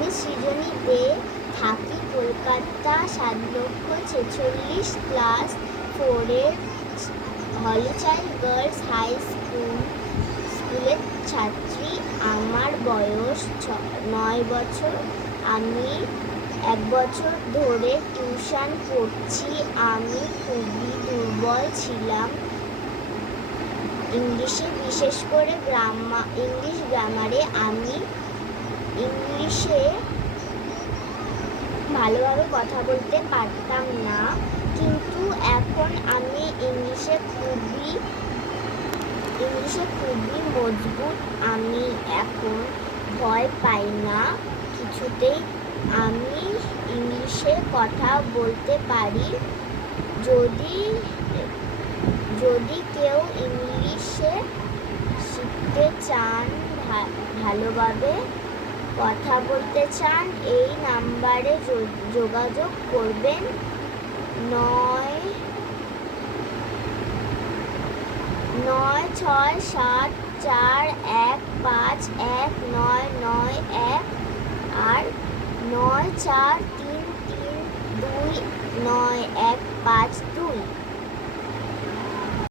আমি সৃজনী দে, থাকি Kolkata 7,46,ক্লাস 4-এর Holy Child girls high স্কুলের ছাত্রী। আমার বয়স 9 বছর। আমি 1 বছর ধরে টিউশন পড়ছি। আমি খুবই দুর্বল ছিলাম ইংলিশে, বিশেষ করে ইংলিশ গ্রামারে। আমি ইংলিশে ভালোভাবে কথা বলতে পারতাম না, কিন্তু এখন আমি ইংলিশে খুবই মজবুত। আমি এখন ভয় পাই না কিছুতেই। আমি ইংলিশে কথা বলতে পারি। যদি কেউ ইংলিশে শিখতে চান, ভালোভাবে কথা বলতে চান, এই নাম্বারে যোগাযোগ করবেন। 9674151991 আর 9433299152।